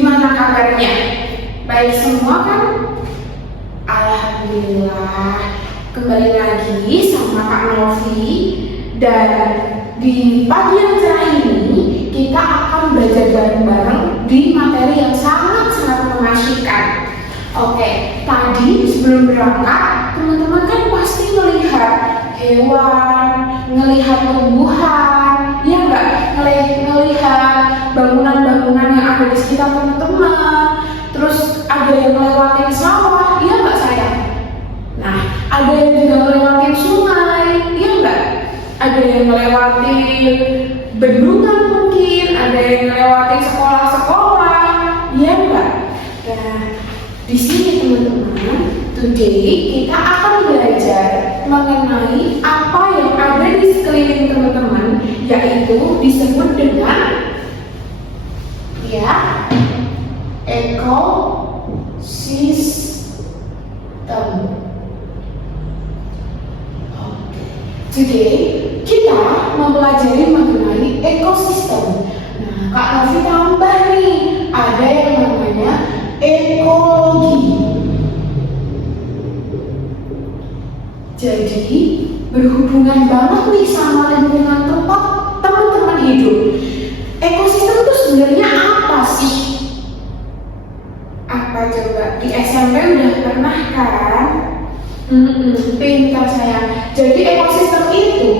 Gimana kabarnya? Baik semua kan? Alhamdulillah. Kembali lagi sama Kak Novi. Dan di pagi yang cerah ini kita akan belajar bareng-bareng di materi yang sangat-sangat mengasyikkan. Oke, tadi sebelum berangkat teman-teman kan pasti melihat hewan, melihat tumbuhan, ya enggak? Melihat bangunan-bangunan yang ada di sekitar teman-teman. Terus ada yang ngelewatin sawah, iya enggak sayang? Nah, ada yang juga ngelewatin sungai, iya enggak? Ada yang ngelewatin bendungan mungkin, ada yang ngelewatin sekolah-sekolah, iya enggak? Nah, di sini teman-teman, today kita akan belajar mengenai apa yang ada di sekeliling teman-teman, yaitu disebut dengan ekosistem. Today kita mempelajari mengenai ekosistem. Nah, Kak Novi tambah nih, ada yang namanya ekologi. Jadi berhubungan banget nih sama lingkungan tempat teman-teman hidup. Ekosistem itu sebenarnya apa sih? Apa coba? Di SMP udah pernah kan? Pintar sayang. Jadi ekosistem itu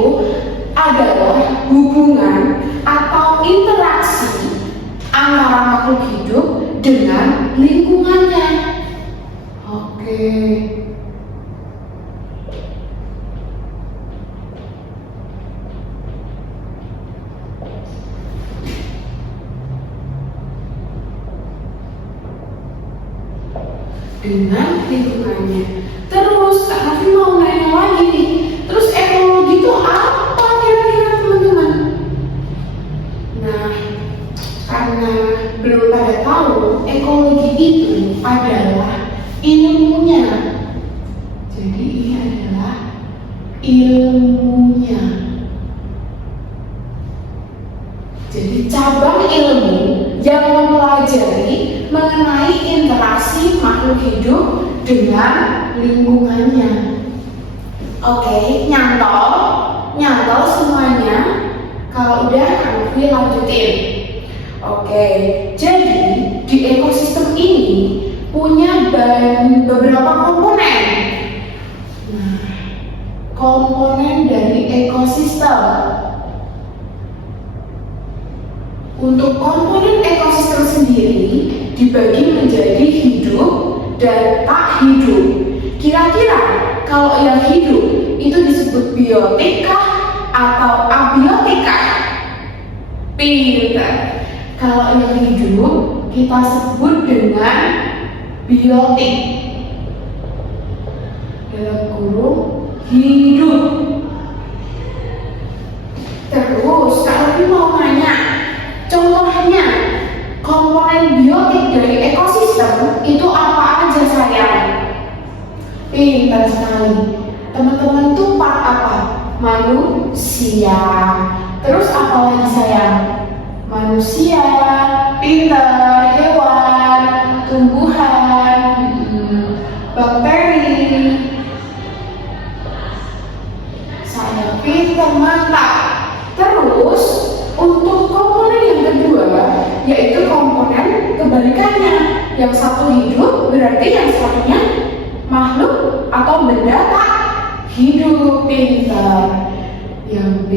adalah hubungan atau interaksi antara makhluk hidup dengan lingkungannya. Oke. Dengan lingkungannya. Terus Kak Novi mau nanya lagi nih. Terus ekologi itu apa kira-kira teman-teman? Nah, karena belum pada tahu, ekologi itu adalah ilmunya. Jadi ini adalah ilmunya. Jadi cabang ilmu yang mempelajari mengenai interaksi makhluk hidup dengan lingkungannya. Oke, nyantol semuanya. Kalau udah, Novi lanjutin. Oke, jadi di ekosistem ini punya beberapa komponen. Nah, komponen dari ekosistem. Untuk komponen ekosistem sendiri dibagi menjadi hidup dan tak hidup. Kira-kira kalau yang hidup itu disebut biotik kah atau abiotik kah? Pintar. Kalau yang hidup kita sebut dengan biotik. Dalam kurung hidup. Terus kalau mau nanya, contohnya komponen biotik dari ekosistem itu apa aja sayang? Pintar sekali. Teman-teman tuh part apa? Manusia. Terus apa lagi sayang? Manusia, pintar, hewan, tumbuhan, bakteri. Saya pintar, mantap. Terus untuk komponen yang kedua, yaitu komponen kebalikannya. Yang satu hidup berarti yang satunya makhluk atau benda tak hidup. Pintar. Yang B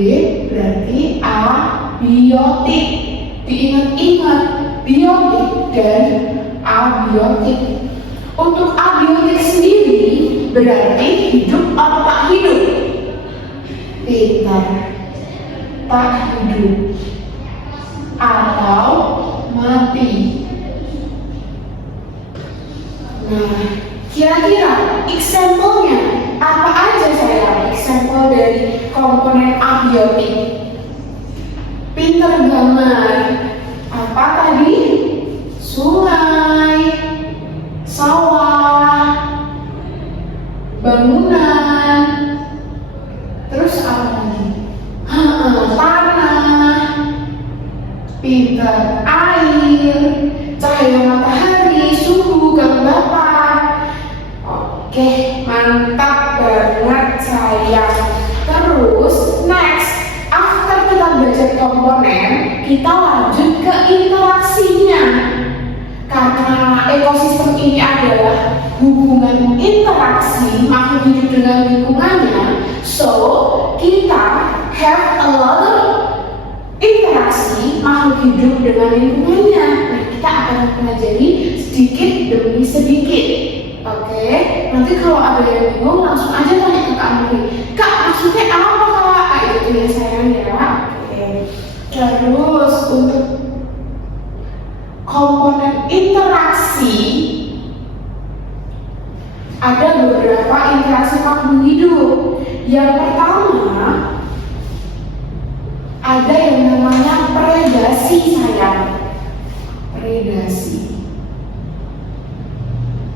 berarti abiotik. Diingat-ingat, biotik dan abiotik. Untuk abiotik sendiri berarti hidup atau tak hidup. Pintar. Tak hidup atau mati. Nah, kira-kira example-nya apa aja sayang? Example dari komponen abiotik. Pintar banget. Apa tadi? Sungai, sawah, bangunan. Terus apa lagi? Tanah. Pintar. Air, cahaya kita lanjut ke interaksinya. Karena ekosistem ini adalah hubungan interaksi makhluk hidup dengan lingkungannya, so kita have a lot of interaksi makhluk hidup dengan lingkungannya. Nah, kita akan mempelajari sedikit demi sedikit. Oke, nanti kalau ada yang bingung langsung aja tanya ke Kak Amri. Kak, maksudnya apa Kak? Itu ya sayang ya. Oke. Terus untuk komponen interaksi, ada beberapa interaksi makhluk hidup. Yang pertama, ada yang namanya predasi sayang. Predasi.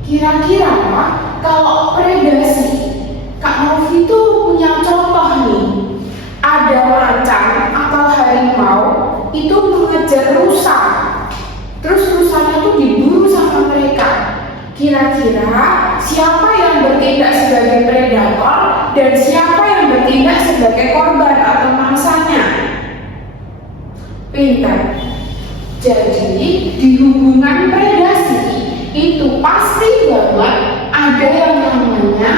Kira-kira kalau predasi, Kak Novi itu punya contoh nih. Ada macan atau harimau itu mengejar rusa. Terus rusanya tuh diburu sama mereka. Kira-kira siapa yang bertindak sebagai predator dan siapa yang bertindak sebagai korban atau mangsanya? Pintar. Jadi di hubungan predasi itu pasti banget ada yang namanya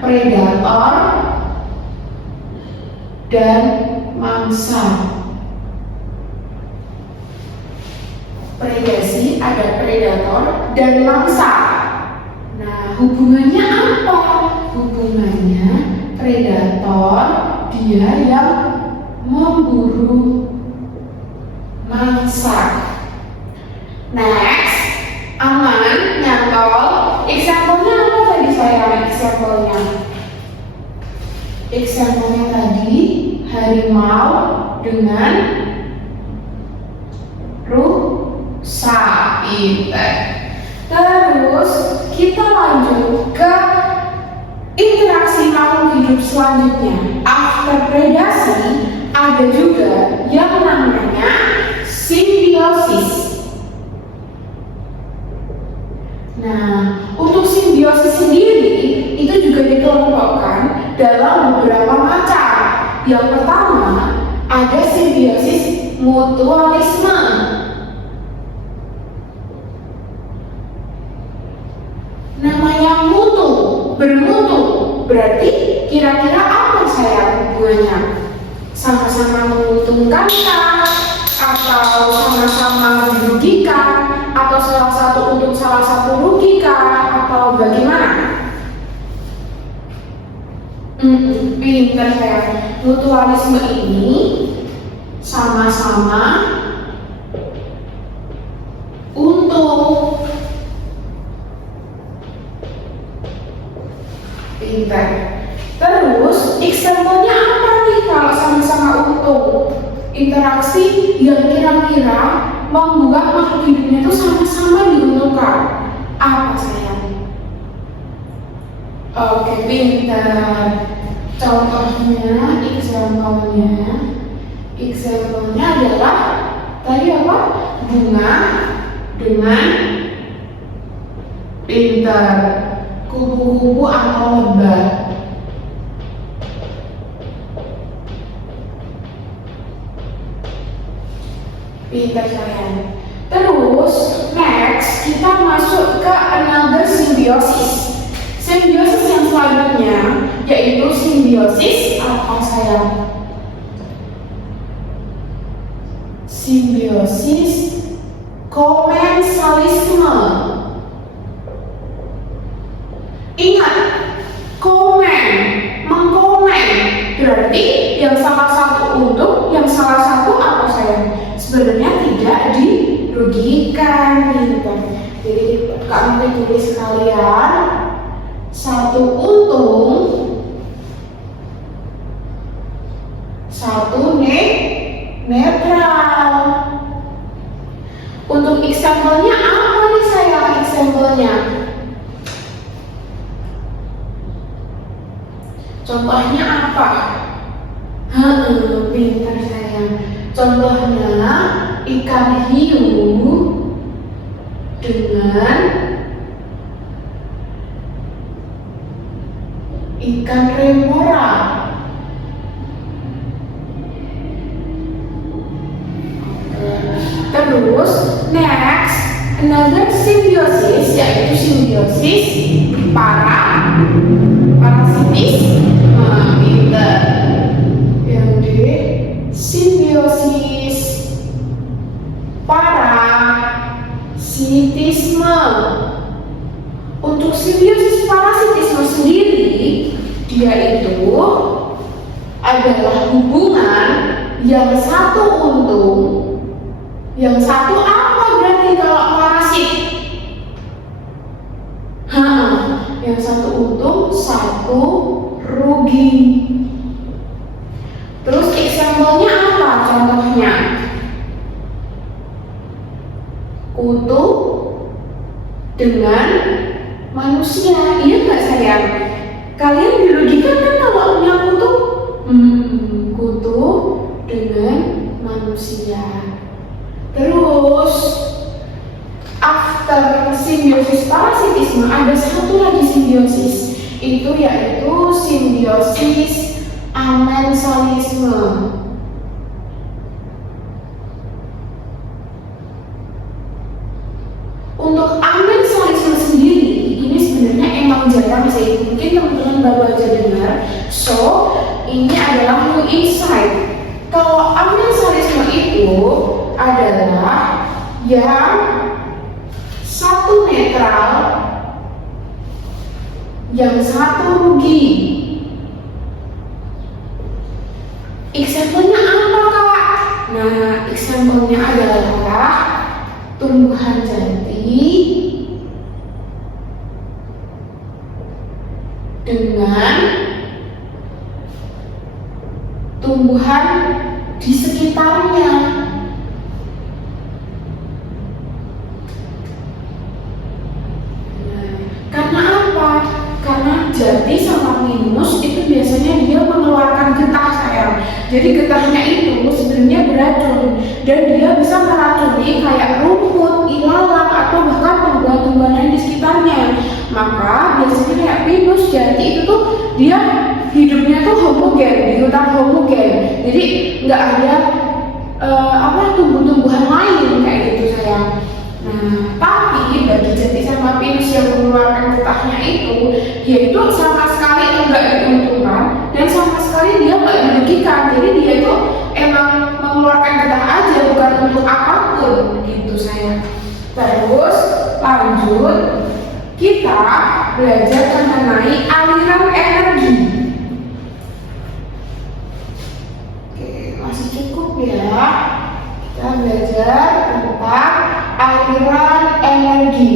predator dan mangsa. Predasi ada predator dan mangsa. Nah, hubungannya apa? Hubungannya predator dia yang memburu mangsa. Next, aman, nyantol. Example-nya apa tadi sayang? Example-nya tadi harimau dengan rusa. Terus kita lanjut ke interaksi makhluk hidup selanjutnya. After predasi ada juga yang namanya simbiosis. Nah, untuk simbiosis sendiri itu juga dikelompokkan dalam beberapa macam. Yang pertama, ada simbiosis mutualisme. Namanya mutu, bermutu. Berarti kira-kira apa sayang hubungannya? Sama-sama menguntungkan kah? Atau sama-sama dirugikan? Atau salah satu untuk salah satu rugi kah? Atau bagaimana? Pintar sayang. Mutualisme ini sama-sama untung. Pintar. Terus example-nya apa nih kalau sama-sama untung? Interaksi yang kira-kira membuat makhluk hidupnya itu sama-sama diuntungkan. Apa sayang? Oke, pintar. Contohnya, example-nya adalah tadi apa? Bunga dengan pintar. Kupu-kupu atau lebah. Pintar sayang. Terus next kita masuk ke another symbiosis. Simbiosis yang selanjutnya yaitu simbiosis apa sayang? Simbiosis komensalisme. Ingat, komen, mengkomen berarti yang salah satu untung, yang salah satu apa sayang? Sebenarnya tidak dirugikan gitu. Jadi kami tulis sekalian, satu untung, satu netral. Untuk example-nya apa nih sayang? Example-nya contohnya apa? Pintar sayang. Contohnya ikan hiu dengan ikan remora. Another symbiosis yaitu simbiosis parasitis. Pinter. Yang D, simbiosis parasitisme. Untuk simbiosis parasitisme sendiri, dia itu adalah hubungan yang satu untung, yang satu apa berarti kalau parasit? Yang satu untung, satu rugi. Terus example-nya apa? Contohnya kutu dengan manusia. Iya nggak sayang? Kalian biologikan kan kalau punya kutu? Kutu dengan manusia. Terus after simbiosis parasitisme ada satu lagi simbiosis, itu yaitu simbiosis amensalisme. Untuk amensalisme sendiri ini sebenarnya emang jarang sih, mungkin teman-teman baru aja dengar. So ini adalah new insight. Kalau amensalisme itu adalah yang satu netral, yang satu rugi. Example-nya apa kak? Nah, example-nya adalah tumbuhan jati dengan tumbuhan di sekitarnya. Karena apa? Karena jati sama pinus itu biasanya dia mengeluarkan getah sayang. Jadi getahnya itu sebenarnya beracun dan dia bisa meracuni kayak rumput, ilalang atau bahkan tumbuhan-tumbuhan di sekitarnya. Maka biasanya kayak pinus, jati itu tuh dia hidupnya tuh homogen, di hutan homogen. Jadi nggak ada tumbuh-tumbuhan lain kayak gitu sayang. Nah, tapi bagi jati sama pinus yang mengeluarkan getahnya itu, dia itu sama sekali enggak diuntungkan dan sama sekali dia enggak dirugikan. Jadi dia itu emang mengeluarkan getah aja, bukan untuk apapun gitu sayang. Terus lanjut, kita belajar mengenai aliran energi. Oke, masih cukup ya. Kita belajar tentang aliran energi.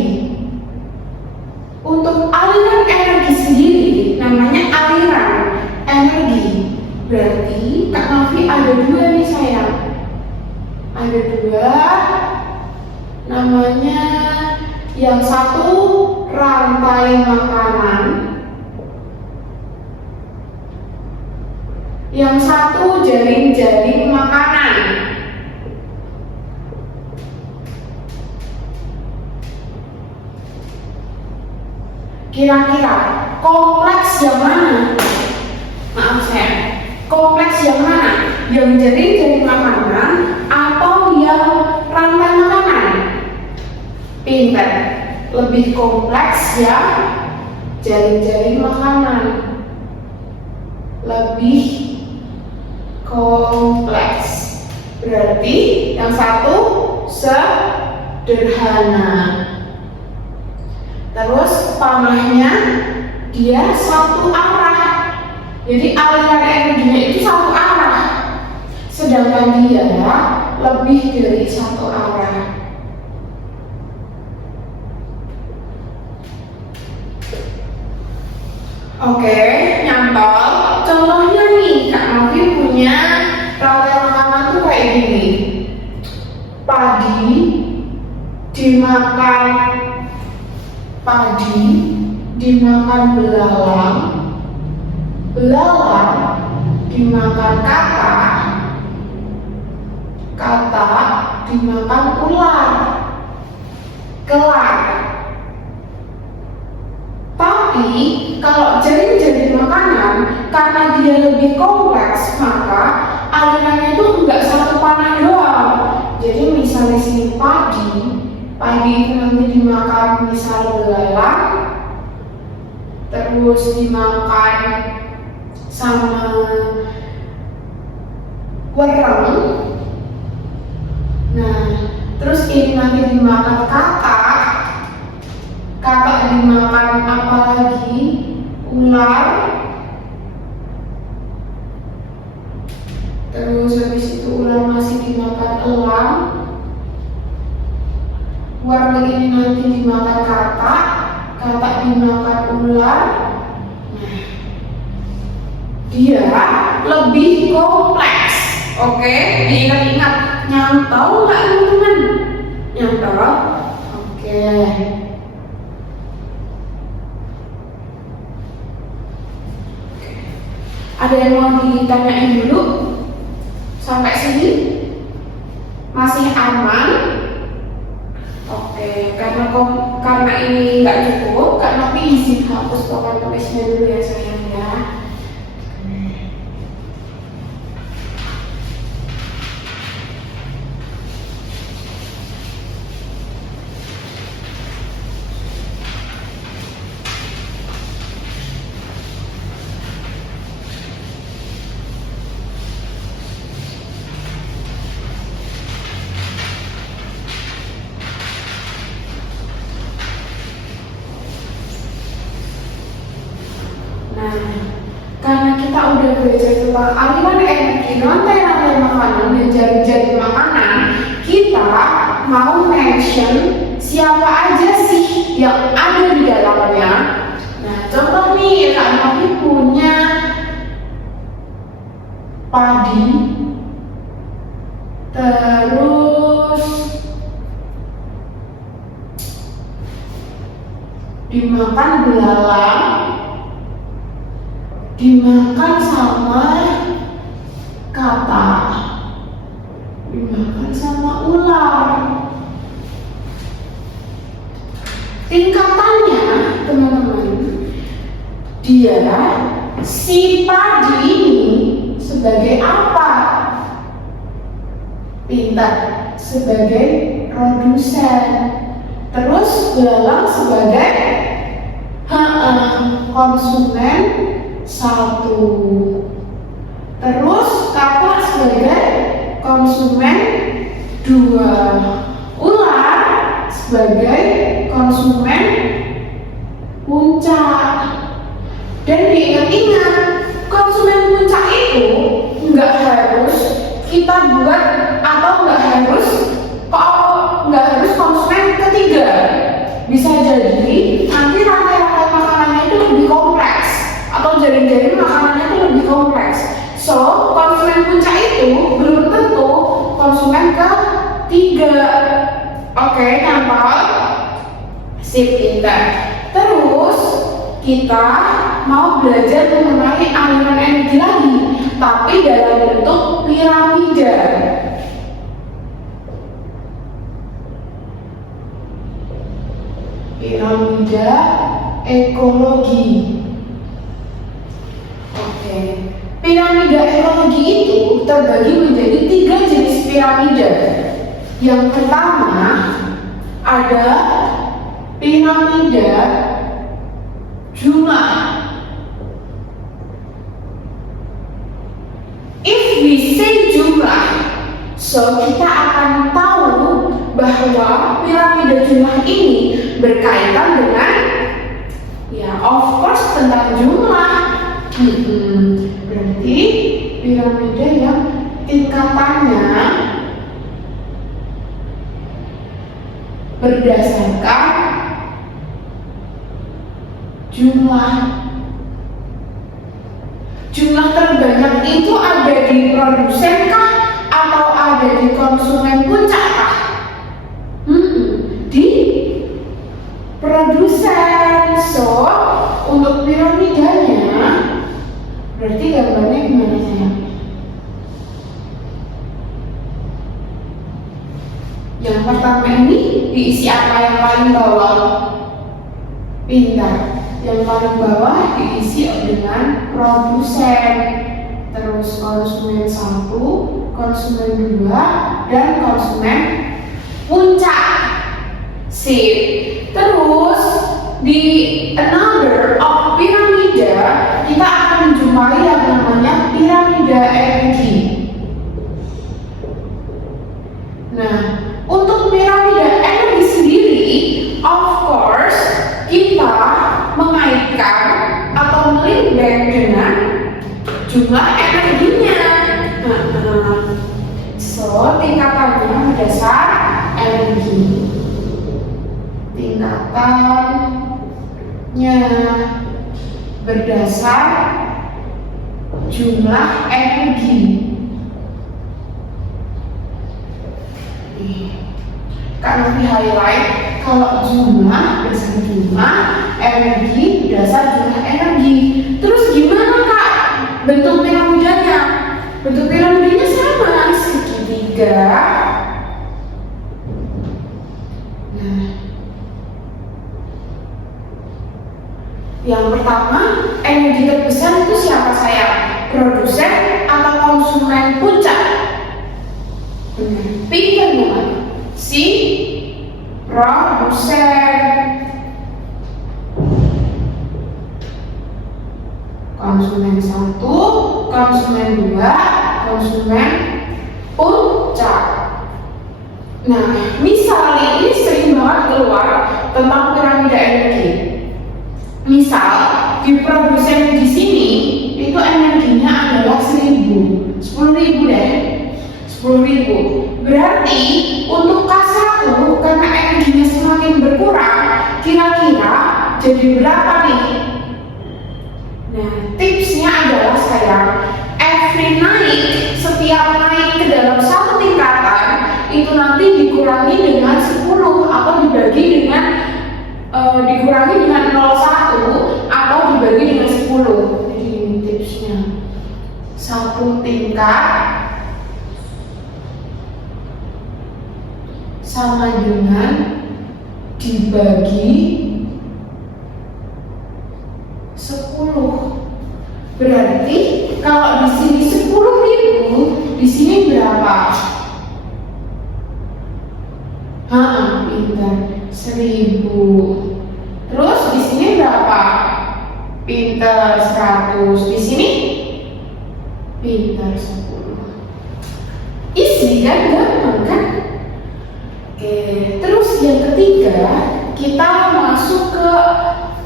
Untuk aliran energi sendiri namanya aliran energi. Berarti Kak Novi ada dua nih sayang. Ada dua. Namanya yang satu rantai makanan, yang satu jaring-jaring makanan. Kira-kira kompleks yang mana? Maaf sayang, kompleks yang mana? Yang jaring-jaring makanan atau yang rantai makanan? Pinter, lebih kompleks ya jaring-jaring makanan. Lebih kompleks. Berarti yang satu sederhana. Terus panahnya dia satu arah. Jadi aliran energinya itu satu arah. Sedangkan dia lebih dari satu arah. Oke, nyantol. Contohnya nih, Kak Novi punya rantai makanan tuh kayak gini. Padi dimakan belalang, belalang dimakan katak, katak dimakan ular, kelar. Tapi kalau jaring-jaring makanan, karena dia lebih kompleks, maka alirannya itu enggak satu panah doang. Jadi misalnya sini padi Padi itu nanti dimakan misal belalang, terus dimakan sama wereng. Nah, terus ini nanti dimakan kakak. Kakak dimakan apa lagi? Ular. Terus habis itu ular masih dimakan elang. Warna ini nanti dimakan katak, katak dimakan ular. Nah, dia lebih kompleks. Oke, diingat-ingat. Nyantol nggak teman-teman? Nyantol? Oke. Ada yang mau ditanyain dulu? Sampai sini? Masih aman? Oke, karena ini nggak cukup, Kak Novi izin hapus papan tulisnya dulu ya sayang ya. Nah, karena kita udah belajar tentang aliran energi, rantai-rantai makanan dan jaring-jaring makanan, kita mau mention siapa aja sih yang ada di dalamnya. Nah, contoh nih, Kak Novi punya padi, terus dimakan belalang, dimakan sama katak, dimakan sama ular. Tingkatannya teman-teman, dia si padi ini sebagai apa? Pintar, sebagai produsen. Terus belalang sebagai konsumen satu. Terus katak sebagai konsumen dua. Ular sebagai konsumen puncak. Dan diingat-ingat, konsumen puncak itu nggak harus kita buat atau nggak harus konsumen ketiga. Bisa jadi nanti rantai-rantai makanannya itu lebih kompleks atau jaring-jaring makanannya itu lebih kompleks. So, konsumen puncak itu belum tentu konsumen ketiga. Oke, nampak? Sip, pintar. Terus kita mau belajar mengenai aliran energi lagi, tapi dalam bentuk piramida. Piramida ekologi. Oke. Piramida ekologi itu terbagi menjadi 3 jenis piramida. Yang pertama ada piramida jumlah. If we say jumlah, so kita akan tahu bahwa piramida jumlah ini berkaitan dengan, ya of course, tentang jumlah. Berarti piramida yang tingkatannya berdasarkan jumlah. Jumlah terbanyak itu ada di produsen kah atau ada di konsumen puncak kah? Di produsen. So, untuk piramidanya berarti gambarnya gimana sayang? Yang pertama ini diisi apa yang paling bawah? Pintar. Yang paling bawah diisi dengan produsen, terus konsumen 1, konsumen 2, dan konsumen puncak. Sip. Terus di another of piramida kita akan menjumpai yang namanya piramida energi. Nah, untuk piramida energi sendiri, of course kita mengaitkan atau link back dengan jumlah energinya. So, tingkatannya berdasar energi. Tingkatannya berdasar jumlah energi. Karena di highlight kalau jumlah berdasar jumlah, energi berdasar jumlah energi. Terus gimana Kak bentuk piramidanya? Bentuk piramidanya sama, segitiga. Nah, yang pertama, energi terbesar itu siapa sayang? Produsen atau konsumen puncak? Pinter banget. Si produsen. Konsumen 1, konsumen 2, konsumen puncak. Nah, misal ini sering banget keluar tentang piramida energi. Misal di produsen di sini itu energinya adalah 10.000 deh, 10.000. Berarti untuk K1 karena energinya semakin berkurang, kira-kira jadi berapa nih? Nah, tipsnya adalah sayang, every naik, setiap naik ke dalam satu tingkatan itu nanti dikurangi dengan 10 atau dibagi dengan dikurangi dengan 0,1 atau dibagi dengan 10. Jadi ini tipsnya. Satu tingkat sama dengan dibagi 10. Berarti kalau di sini 10.000, di sini berapa? Pintar, 1.000. Terus di sini berapa? Pintar, 100. Di sini pintar, 10. Isi kan, gampang kan? Oke, terus yang ketiga kita masuk ke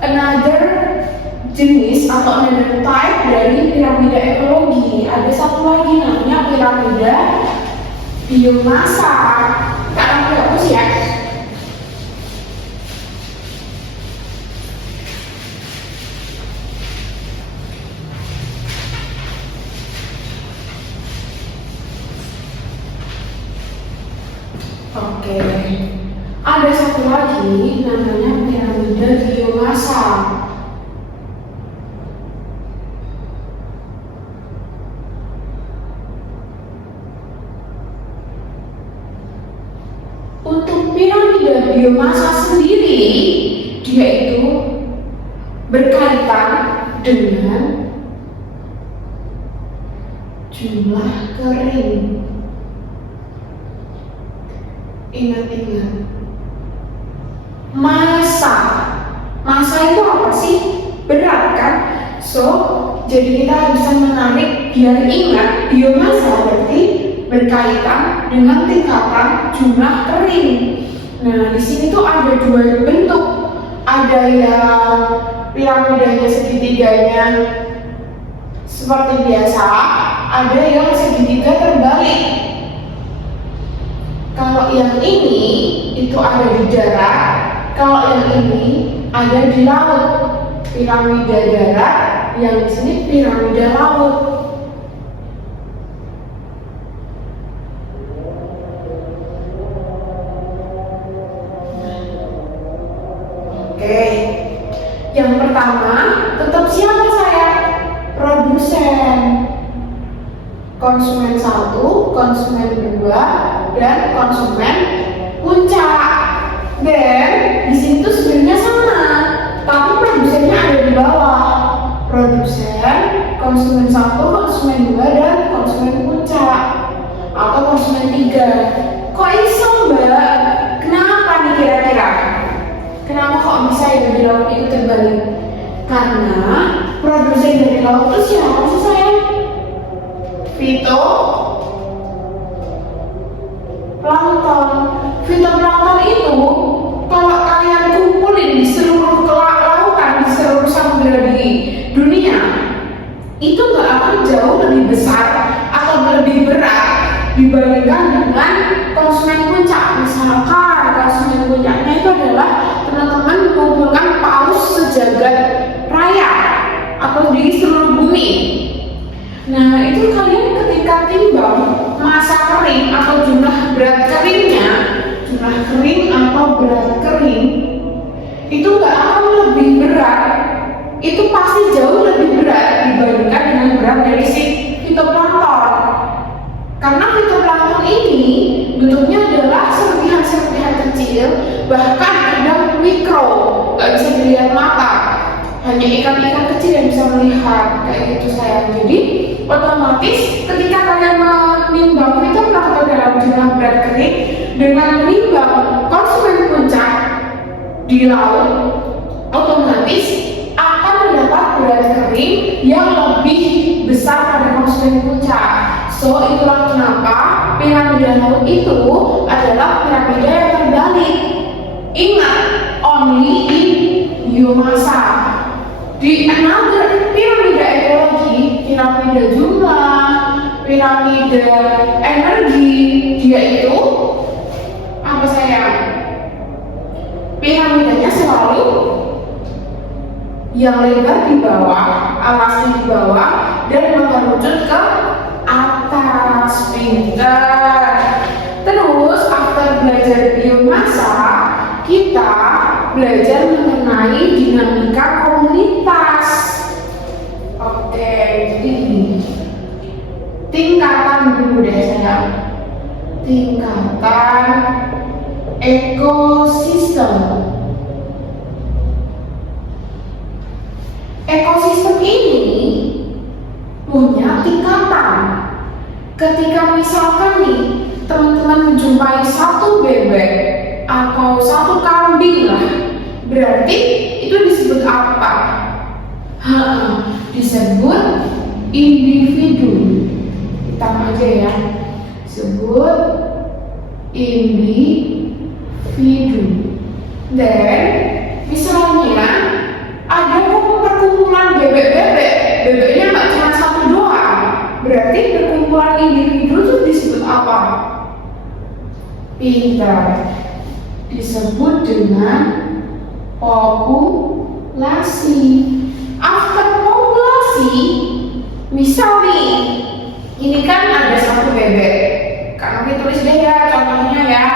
another jenis atau another type dari piramida ekologi. Ada satu lagi namanya piramida biomasa. Sekarang kita hapus ya. Oke, ada satu lagi namanya piramida biomasa. Untuk piramida biomasa sendiri, dia itu berkaitan dengan jumlah kering. Ingat-ingat, massa itu apa sih? Berat kan? So, jadi kita bisa menarik biar ingat biomasa berarti berkaitan dengan tingkatan jumlah kering. Nah, di sini tuh ada dua bentuk. Ada yang piramidanya segitiganya seperti biasa, ada yang segitiga terbalik. Kalau yang ini itu ada di darat, kalau yang ini ada di laut. Piramida darat, yang di sini piramida laut. Oke, yang pertama tetap siapa saya? Produsen. Konsumen 1, konsumen 2, dan konsumen puncak. Dan di sini tuh sebenarnya sama, tapi produsennya ada di bawah. Produsen, konsumen 1, konsumen 2, dan konsumen puncak atau konsumen 3. Kok iso mbak? Kenapa? Kenapa nih kira-kira? Kenapa kok bisa ya dari laut itu terbalik? Karena produsen dari laut itu siapa sih sayang? Fitoplankton. Fitoplankton itu kalau kalian kumpulin di seluruh lautan, di seluruh samudera di dunia, itu nggak akan jauh lebih besar atau lebih berat dibandingkan dengan konsumen puncak. Misalkan konsumen puncaknya itu adalah teman-teman mengumpulkan paus sejagat raya atau di seluruh bumi. Nah, itu kalian ketika timbang masa kering atau jumlah berat keringnya, jumlah kering atau berat kering itu nggak akan lebih berat, itu pasti jauh lebih berat dibandingkan dengan berat dari si fitoplankton. Karena fitoplankton ini bentuknya adalah serpihan-serpihan kecil, bahkan kadang mikro, nggak bisa dilihat mata, hanya ikan-ikan kecil yang bisa melihat kayak gitu sayang. Jadi otomatis ketika kalian menimbang fitoplankton dalam jumlah berat kering dengan menimbang konsumen puncak di laut, otomatis akan mendapat berat kering yang lebih besar pada konsumen puncak. So itulah kenapa piramida laut itu adalah piramida yang terbalik. Ingat, only in biomasa. Di another piramida ekologi, piramida jumlah, piramida energi, dia itu apa sayang? Piramidanya selalu yang lebar di bawah, alasnya di bawah, dan mengerucut ke atas. Pintar. Terus after belajar biomasa, kita belajar mengenai dinamika komunitas. Oke, jadi ini tingkatan dulu deh sayang. Tingkatan ekosistem. Ekosistem ini punya tingkatan. Ketika misalkan nih teman-teman menjumpai satu bebek atau satu kambing lah, berarti itu disebut apa? Disebut individu. Kita aja ya, sebut individu. Dan misalnya ada perkumpulan bebek-bebek, bebeknya nggak cuma satu doang, berarti perkumpulan individu itu disebut apa? Pintar. Disebut dengan populasi. After populasi, misal nih, ini kan ada satu bebek. Kak Novi tulis deh ya contohnya ya,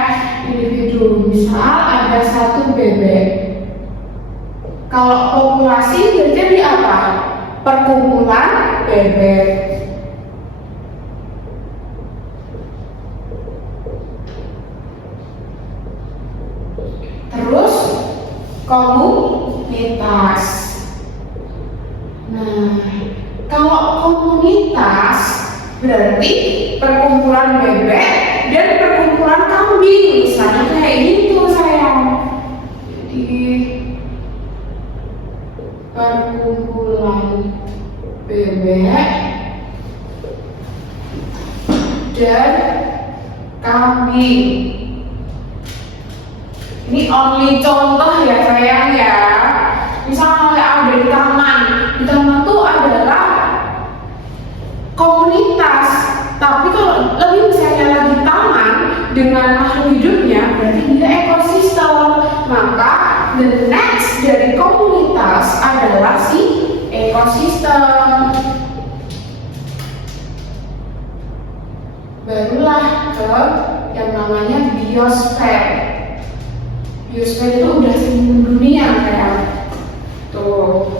individu. Misal ada satu bebek. Kalau populasi berarti apa? Perkumpulan bebek. Terus komunitas. Nah, kalau komunitas berarti perkumpulan bebek dan perkumpulan kambing. Misalnya kayak gitu sayang. Jadi perkumpulan bebek dan kambing. Ini only contoh ya sayang ya. Misalnya ada di taman tuh adalah komunitas. Tapi kalau lebih misalnya lagi taman dengan makhluk hidupnya, berarti dia ekosistem. Maka the next dari komunitas adalah si ekosistem. Barulah ke yang namanya biosfer. Biosfer itu udah sering mendunia kayak tuh.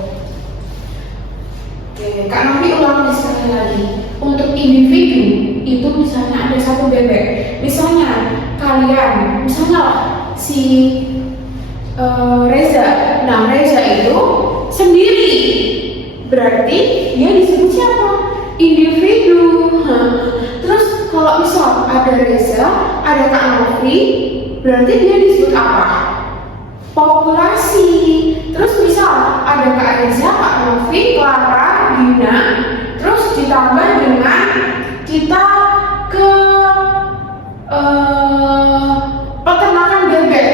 Oke, Kak Novi ulang sekali lagi. Untuk individu itu misalnya ada satu bebek. Misalnya kalian, misalnya si Reza. Nah, Reza itu sendiri. Berarti dia disebut siapa? Individu. Terus kalau misal ada Reza, ada Kak Novi, berarti dia disebut apa? Populasi. Terus misal ada Kak Reza, Kak Novi, Clara, Dina, terus ditambah dengan kita ke peternakan bebek,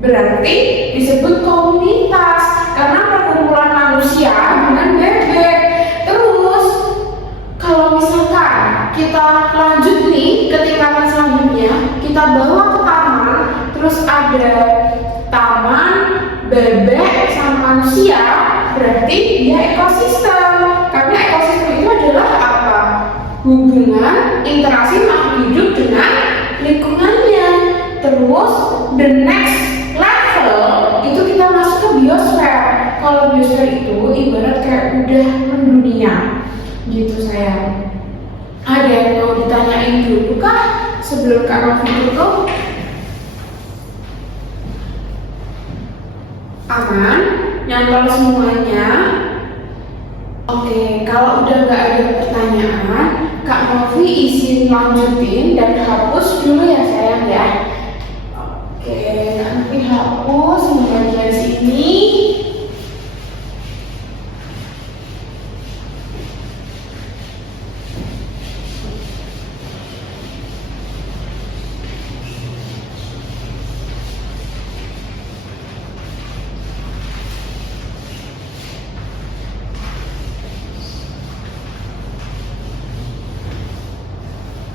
berarti disebut komunitas karena perkumpulan manusia dengan bebek. Terus kalau misalkan kita lanjut nih ke tingkatan selanjutnya, kita bawa ke taman, terus ada taman bebek sama manusia, berarti dia ekosistem. Karena ekosistem itu adalah apa? Hubungan interaksi makhluk hidup dengan lingkungannya. Terus the next level itu kita masuk ke biosfer. Kalau biosfer itu ibarat kayak udah mendunia gitu sayang. Ada yang mau ditanyain dulu kah sebelum Kak Novi tutup? Aman? Nyantol semuanya? Oke, kalau udah nggak ada pertanyaan, Kak Novi izin lanjutin dan hapus dulu ya sayang ya. Oke, Kak Novi hapus di bagian sini.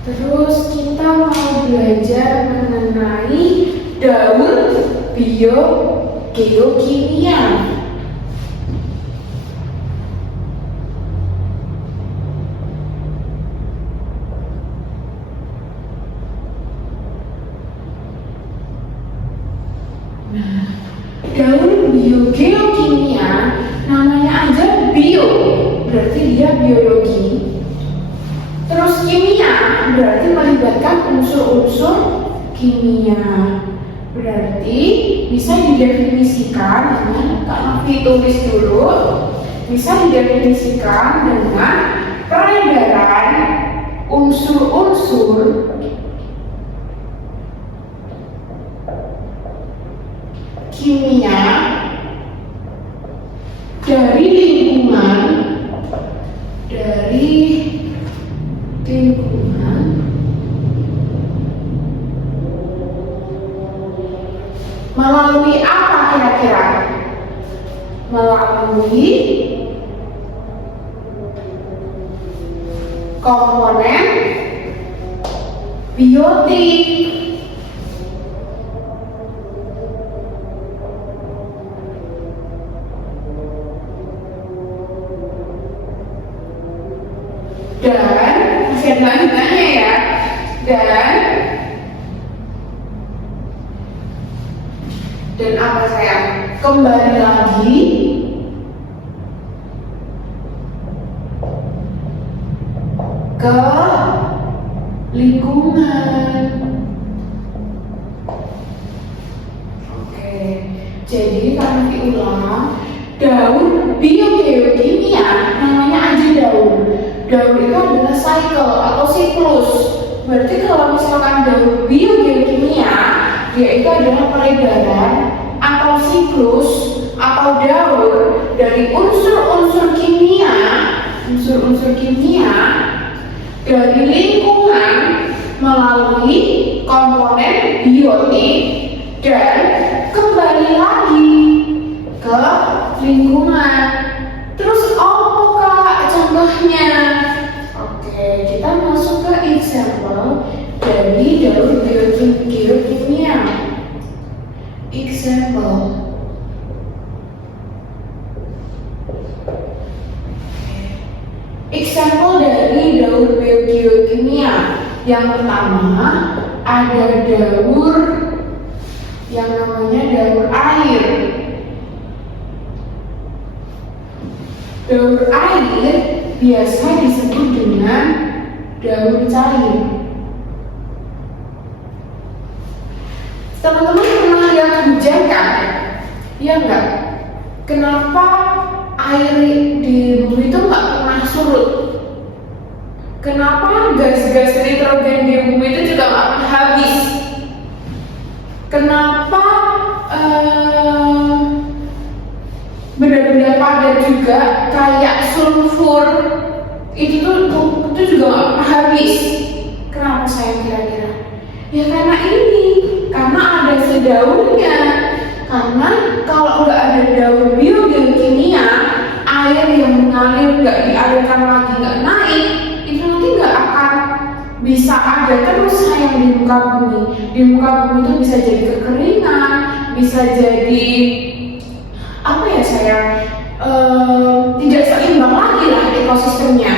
Terus kita mau belajar mengenai daun biogeokimia. Nah, daun biogeokimia namanya aja bio, berarti dia biologi. Terus kimia berarti melibatkan unsur-unsur kimia. Berarti bisa didefinisikan dengan, Kak Novi tulis dulu, bisa didefinisikan dengan peredaran unsur-unsur kimia dari lingkungan melalui apa kira-kira? Melalui komponen biotik. Dan masih ada lanjutannya ya. Dan apa sayang? Kembali lagi ke lingkungan. Oke, jadi kami ulang, daun biogeokimia namanya aja daun. Daun itu adalah cycle atau siklus. Berarti kalau misalkan daun biogeokimia, dia itu adalah peredaran atau siklus atau daur dari unsur-unsur kimia dari lingkungan melalui komponen biotik dan kembali lagi ke lingkungan. Terus apa Kak contohnya? Oke, kita masuk ke example dari daur geokimia. Example dari daur biogeokimia. Yang pertama ada daur yang namanya daur air. Daur air biasa disebut dengan daur cair. Teman-teman pernah lihat hujan kan? Iya enggak? Kenapa air di bumi itu nggak pernah surut? Kenapa gas-gas nitrogen di bumi itu juga nggak pernah habis? Kenapa benda-benda padat juga kayak sulfur itu juga nggak habis? Kenapa saya kira-kira? Ya karena karena ada sedaunnya. Karena kalau nggak ada daun biogeokimia, air yang mengalir nggak dialirkan lagi, nggak naik, itu nanti nggak akan bisa ada terus sayang di muka bumi. Di muka bumi itu bisa jadi kekeringan, bisa jadi apa ya sayang, tidak seimbang lagi lah ekosistemnya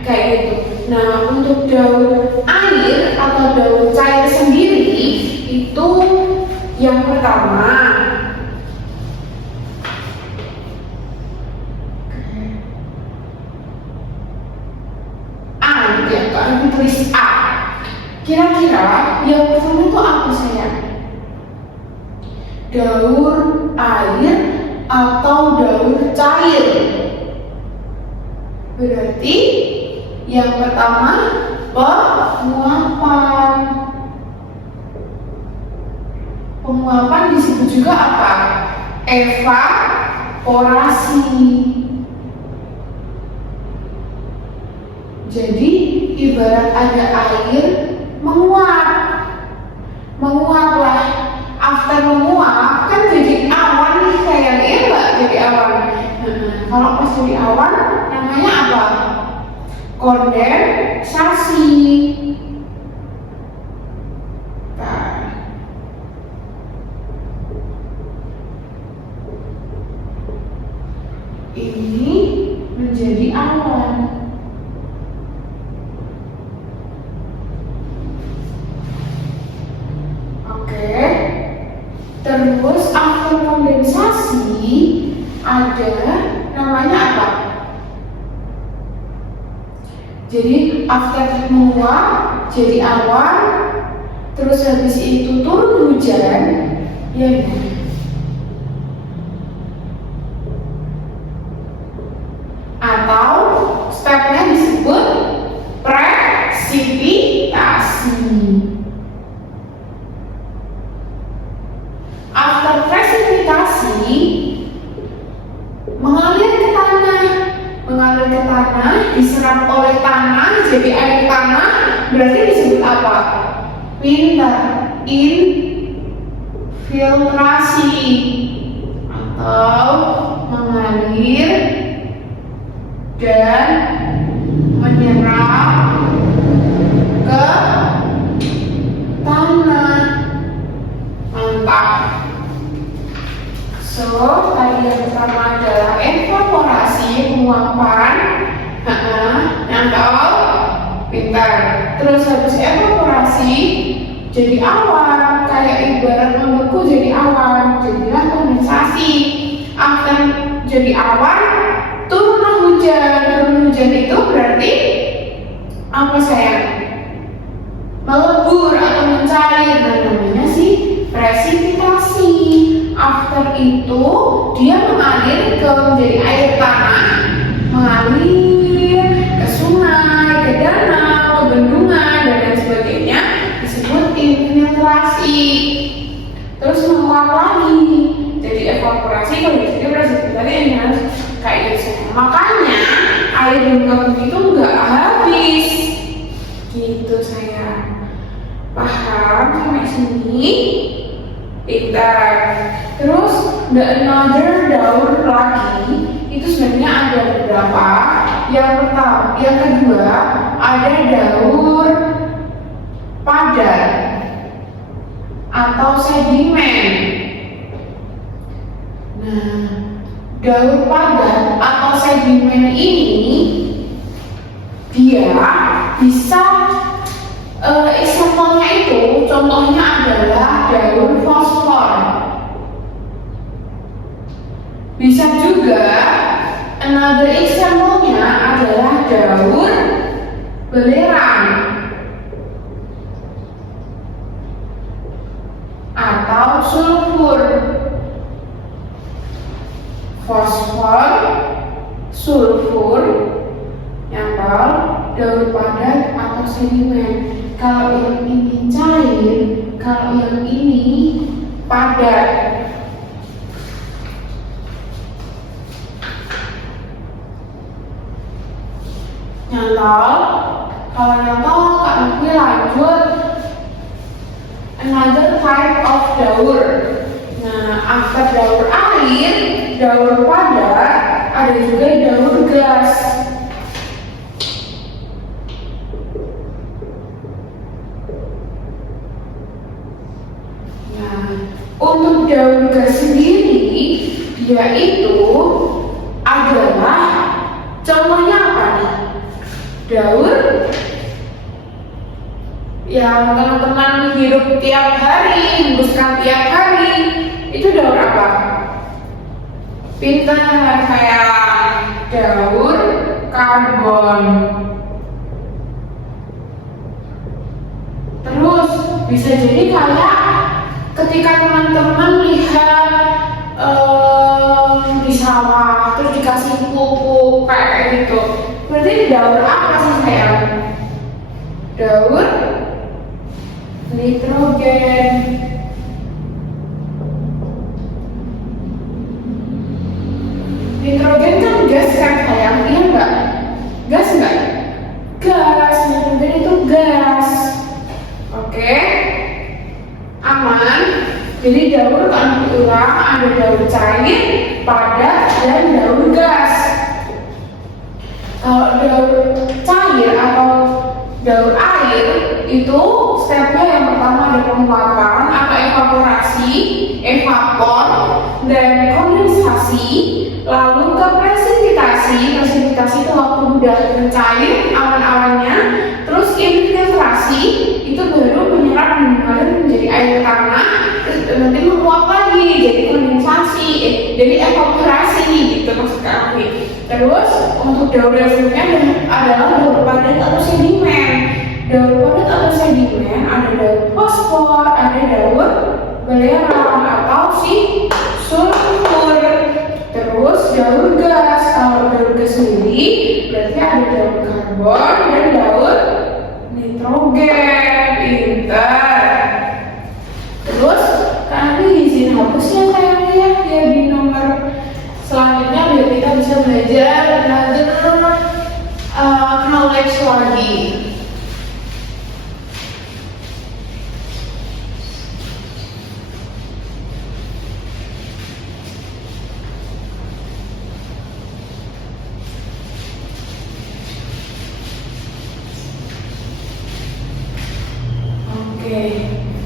kayak gitu. Nah, untuk daun air atau daun cair sendiri itu yang pertama A, ya kan tulis A. Kira-kira yang pertama itu apa sayang? Daun air atau daun cair? Berarti yang pertama penguapan. Penguapan disebut juga apa? Evaporasi. Jadi ibarat ada air menguap. Menguaplah. After menguap kan jadi awan nih sayang, ya nggak? Jadi awan. Kalau pas jadi awan namanya apa? Kondensasi. Nah, ini menjadi awan. Oke. Terus after kondensasi ada namanya apa? Jadi after menguap jadi awan, terus habis itu turun hujan, ya. Atau stepnya disebut presipitasi. After presipitasi mengalir ke tanah, diserap oleh tanah jadi air tanah, berarti disebut apa? Pintar, infiltrasi atau mengalir dan menyerap ke tanah. Mantap. So, tadi yang pertama adalah evaporasi, penguapan. Nyantol, pintar. Terus habis evaporasi jadi awan, kayak ibarat membeku jadi awan, jadilah kondensasi. After jadi awan, turunlah hujan. Turun hujan itu berarti apa sayang? Melebur atau mencair. Nah, namanya sih presipitasi. After itu dia mengalir menjadi air tanah, mengalir ke sungai, ke danau, ke bendungan dan lain sebagainya, disebut infiltrasi. Terus menguap lagi jadi evaporasi. Kalau di sini presipitasi ini harus kayak gitu. Makanya air di muka bumi itu nggak habis gitu saya. Paham sampai sini? Pintar. Terus another daun lagi itu sebenarnya ada beberapa. Yang pertama, yang kedua ada daun padat atau sedimen. Nah, daun padat atau sedimen ini dia bisa example-nya itu, contohnya adalah daun fosfor. Bisa juga another example-nya adalah daun belerang atau sulfur. Fosfor, sulfur, nyambal, daun padat atau sedimen. Kalau yang ini cair, kalau yang ini padat. Nyantol, kalau nyantol Kak Novi lanjut another type of daur. Nah, after daur air, daur padat, ada juga daur gas. Nah, untuk daur gas sendiri, dia itu adalah contohnya apa nih? Daur yang teman-teman hidup tiap hari, hembuskan tiap hari, itu daur apa? Pintar, kayak daur karbon. Terus bisa jadi kayak ketika teman-teman lihat di sawah terus dikasih pupuk kayak gitu, berarti daur apa sih sayang? Daur nitrogen. Nitrogen kan gas kan sayang, iya enggak? Gas enggak? Gas, nitrogen itu gas. Oke, aman. Jadi daur kan diulang, ada daur cair, padat, dan daur gas. Kalau daur cair atau daur air itu stepnya yang pertama ada penguapan atau evaporasi, evapor, dan kondensasi, lalu ke presipitasi. Presipitasi itu waktu udah mencair awan-awannya, terus infiltrasi itu baru menyerap dan menjadi air tanah, terus nanti menguap lagi jadi kondensasi, jadi evaporasi gitu maksud kami. Terus untuk daur selanjutnya adalah daur padat atau sedimen. Daur padat atau sedimen ada daur fosfor, ada daur belerang atau si sulfur. Terus daur gas, kalau daur gas sendiri berarti ada daur karbon dan daur nitrogen. Pintar. Terus kalian izin hapus ya kayaknya ya di nomor selanjutnya biar kita bisa belajar another knowledge lagi.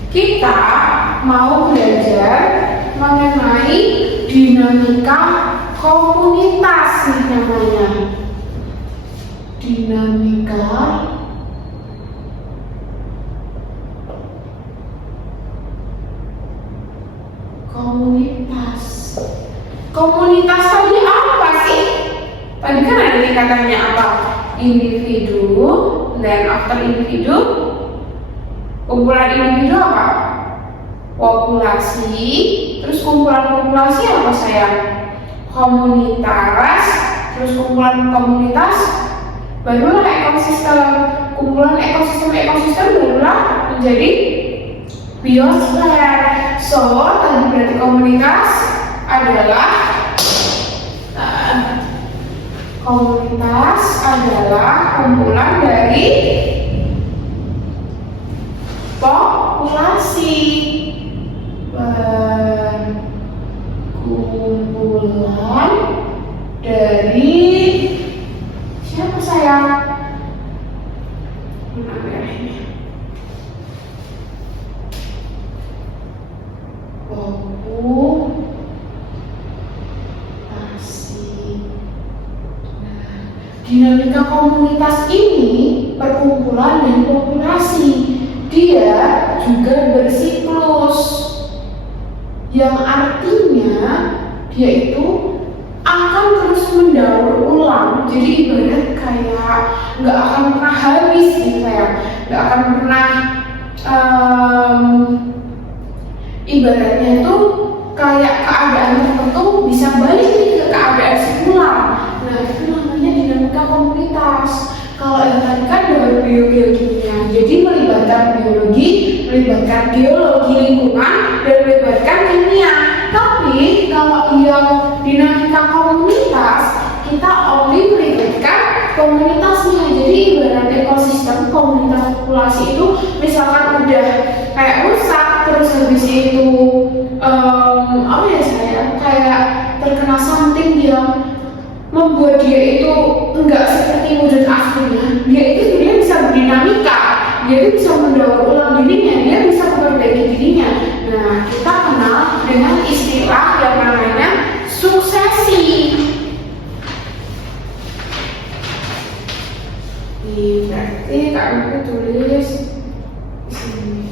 Kita mau belajar mengenai dinamika komunitas nih namanya. Dinamika komunitas. Komunitas tadi apa sih? Tadi kan ada tingkatannya apa? Individu, dan after individu kumpulan individu apa? Populasi. Terus kumpulan populasi apa sayang? Komunitas. Terus kumpulan komunitas barulah ekosistem. Kumpulan ekosistem barulah menjadi biosfer. So tadi berarti komunitas adalah kumpulan dari populasi. Kumpulan dari siapa sayang? Populasi. Dinamika komunitas ini perkumpulan dan populasi. Dia juga bersiklus, yang artinya dia itu akan terus mendaur ulang. Jadi ibarat kayak nggak akan pernah habis gitu ya, nggak akan pernah ibaratnya itu kayak keadaan tertentu bisa balik ke keadaan semula. Nah itu namanya dinamika komunitas. Kalau yang tadi kan daur biogeokimia, jadi melibatkan biologi, melibatkan geologi lingkungan, dan melibatkan komunitasnya. Jadi ibarat ekosistem komunitas populasi itu misalkan udah kayak rusak, terus habis itu apa ya saya kayak terkena something yang membuat dia itu enggak seperti wujud aslinya, dia itu sebenarnya bisa berdinamika, dia itu bisa mendaur ulang dirinya, dia bisa memperbaiki dirinya. Nah, kita kenal dengan istilah yang namanya suksesi. Berarti kami tulis di sini.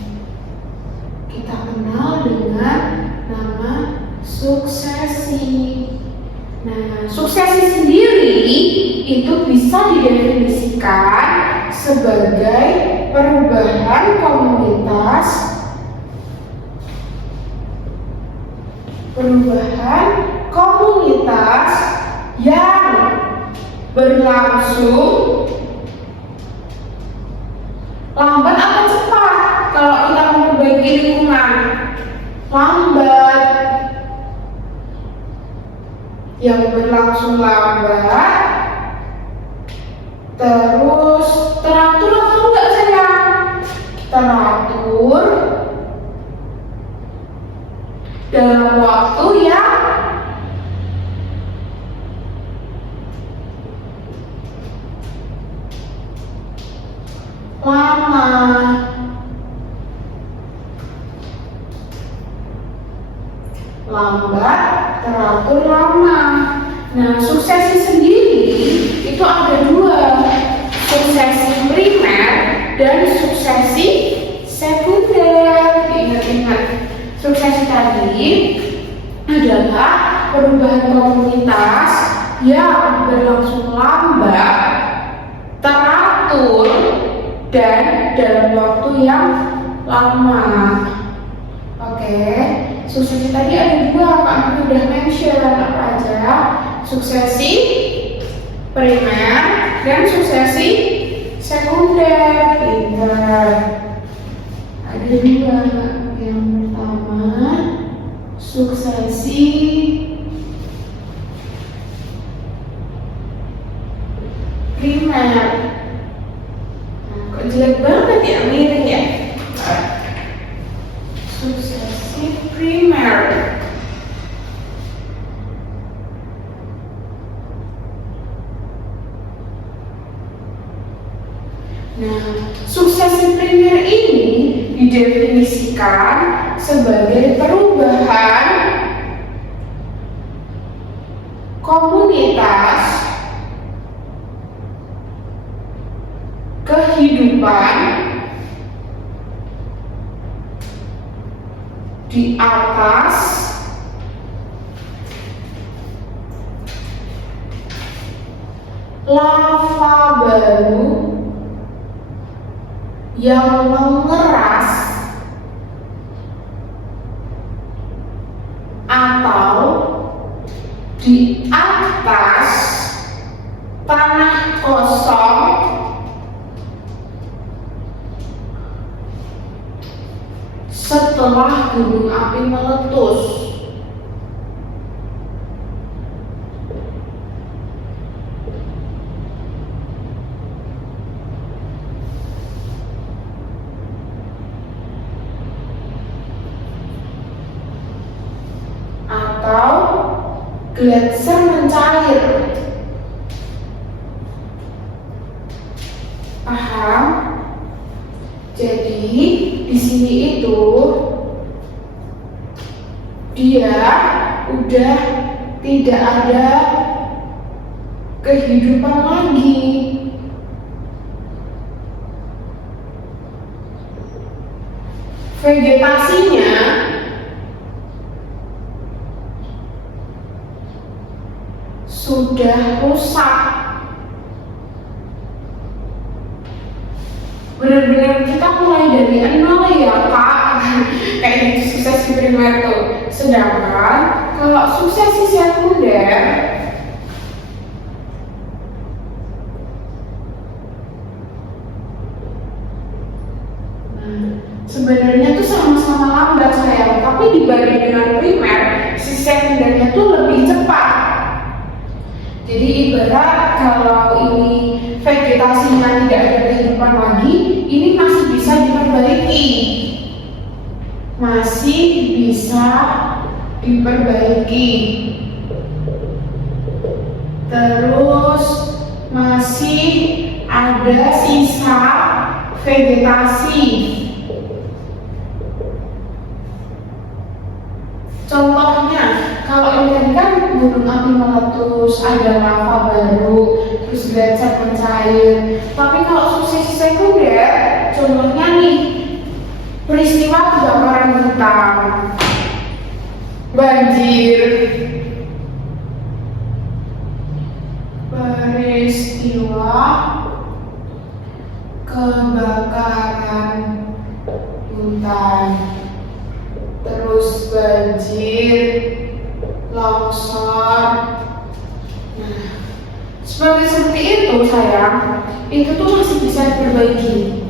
Kita kenal dengan nama suksesi. Nah, suksesi sendiri itu bisa didefinisikan sebagai perubahan komunitas yang berlangsung lambat atau cepat. Kalau kita memperbaiki lingkungan, lambat. Yang berlangsung lambat, terus teratur atau enggak sayang? Teratur dalam waktu yang lama. Lambat, teratur, lama. Nah, suksesi sendiri itu ada dua, suksesi primer dan suksesi sekunder. Ingat-ingat, suksesi tadi adalah perubahan komunitas yang berlangsung lambat, teratur, dan dalam waktu yang lama. Oke. Suksesi tadi ada dua, Kak udah mention apa aja? Suksesi primer dan suksesi sekunder. Pintar. Ada dua. Yang pertama suksesi primer. Nah, kok jelek banget ya, mirip ya? Suksesi primer. Nah, suksesi primer ini didefinisikan sebagai perubahan komunitas, kehidupan di atas lava baru yang mengeras atau di atas tanah kosong setelah gunung api meletus. Atau gletser mencair. Paham? Jadi di sini itu dia udah tidak ada kehidupan lagi. Vegetasinya sudah rusak. Benar-benar kita mulai dari nol ya Kak. Kayak gitu suksesi primer tuh. Sedangkan kalau suksesi sekunder sebenarnya tuh sama-sama lambat sayang, tapi dibanding dengan primer, si sekundernya tuh lebih cepat. Jadi ibarat kalau ini vegetasinya tidak ada kehidupan lagi, ini masih bisa diperbaiki. Masih bisa diperbaiki. Terus masih ada sisa vegetasi. Contohnya, kalau ini kan gunung api meletus, ada lava baru, terus gletser mencair. Tapi kalau suksesi sekunder, contohnya nih, peristiwa kebakaran hutan, banjir, peristiwa kebakaran hutan, terus banjir, longsor. Nah, seperti itu sayang, itu tuh masih bisa diperbaiki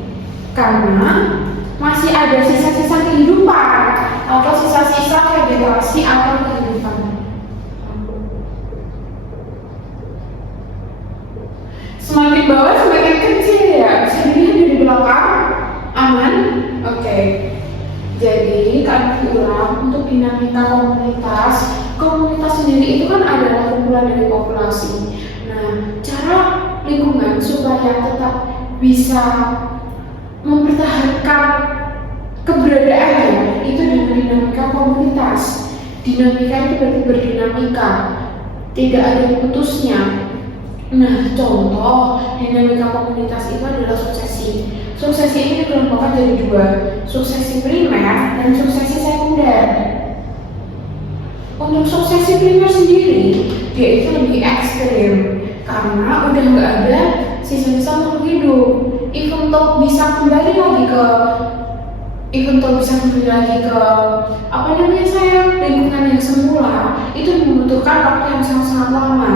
karena masih ada sisa-sisa kehidupan atau sisa-sisa vegetasi atau kehidupan. Semakin bawah semakin kecil ya, bisa dilihat di belakang. Aman? Oke. Jadi kami ulang untuk dinamika komunitas. Komunitas sendiri itu kan adalah kumpulan dari populasi. Nah, cara lingkungan supaya tetap bisa mempertahankan keberadaannya itu dengan dinamika komunitas. Dinamika itu berarti berdinamika, tidak ada putusnya. Nah, contoh dinamika komunitas itu adalah suksesi. Suksesi ini dikelompokkan jadi dua, suksesi primer dan suksesi sekunder. Untuk suksesi primer sendiri, dia itu lebih ekstrim karena udah nggak ada sisa-sisa makhluk hidup. Untuk bisa kembali lagi ke apa namanya sayang, lingkungan yang semula, itu membutuhkan waktu yang sangat-sangat lama.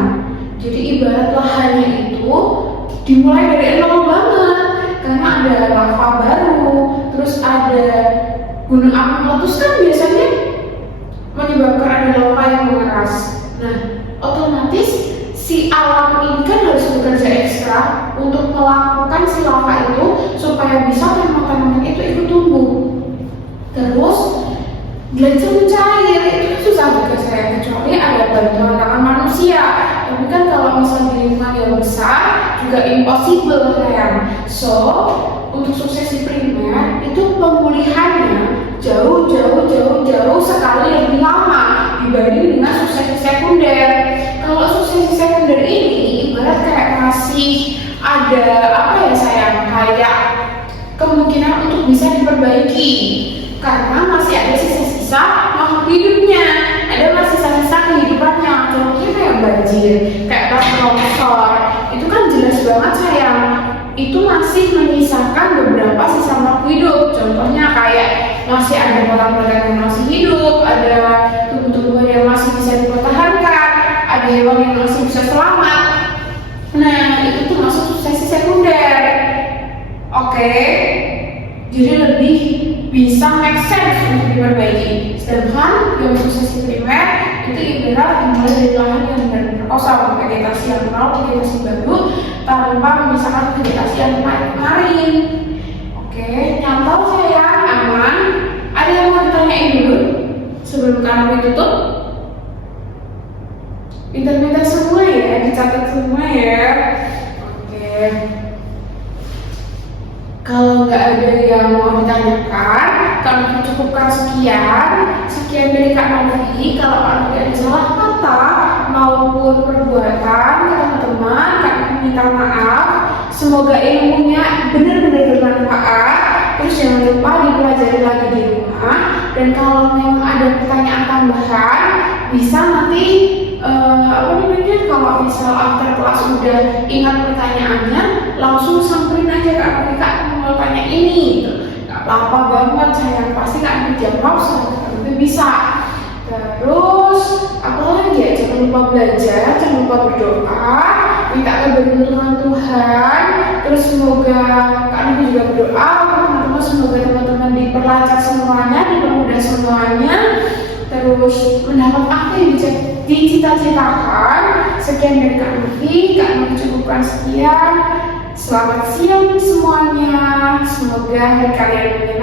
Jadi ibarat lahannya itu dimulai dari nol banget karena ada lava baru, terus ada gunung api meletus kan biasanya menyebabkan ada lava yang mengeras. Nah, otomatis si alam ini kan harus bekerja ekstra untuk melakukan si lava itu supaya bisa tanaman-tanaman itu ikut tumbuh. Terus gletser mencair itu susah bekerja kecuali ada bantuan tangan manusia. Tapi kan kalau misalnya di lingkungan yang besar juga impossible sayang. So untuk suksesi primer itu pemulihannya jauh sekali lebih lama dibanding dengan suksesi sekunder. Kalau suksesi sekunder ini ibarat kayak masih ada apa ya sayang, kayak kemungkinan untuk bisa diperbaiki karena masih ada sisa-sisa makhluk hidupnya, ada masih sisa-sisa kehidupannya. Contohnya kayak banjir, kayak longsor, itu kan jelas banget sayang, itu masih menyisakan beberapa sisa makhluk hidup. Contohnya kayak masih ada barang-barang yang masih hidup, ada tumbuh-tumbuhan yang masih bisa dipertahankan, ada hewan yang masih bisa selamat. Nah, itu tuh masuk suksesi sekunder. Oke, jadi lebih bisa make sense untuk diperbaiki. Sedangkan yang suksesi primer itu ibarat dimulai dari lahan yang berkosa, vegetasi yang nol, vegetasi baru, tanpa memisahkan vegetasi yang kemarin. Oke, nyantol sayang, aman. Ada yang mau ditanyain dulu sebelum kami tutup? Pintar-pintar semua ya, dicatat semua ya. Oke. Kalau nggak ada yang mau ditanyakan, kami cukupkan sekian dari Kak Novi. Kalau ada yang salah kata maupun perbuatan teman-teman, kami minta maaf. Semoga ilmunya benar-benar bermanfaat. Terus jangan lupa dipelajari lagi di rumah. Dan kalau memang ada pertanyaan tambahan, bisa nanti kalau misal after kelas udah ingat pertanyaannya, langsung samperin aja Kak mau tanya ini. Gak apa-apa banget sayang, pasti Kak dijawab sampai bisa. Terus apa lagi ya, jangan lupa belajar, jangan lupa berdoa, minta keberuntungan Tuhan. Terus semoga Kak Nabi juga berdoa teman-teman, semoga teman-teman diperlancar semuanya, dipermudah semuanya, terus mendapat apa yang dicita-citakan. Sekian dari Kak Nabi cukupkan sekian. Selamat siang semuanya. Semoga hari kalian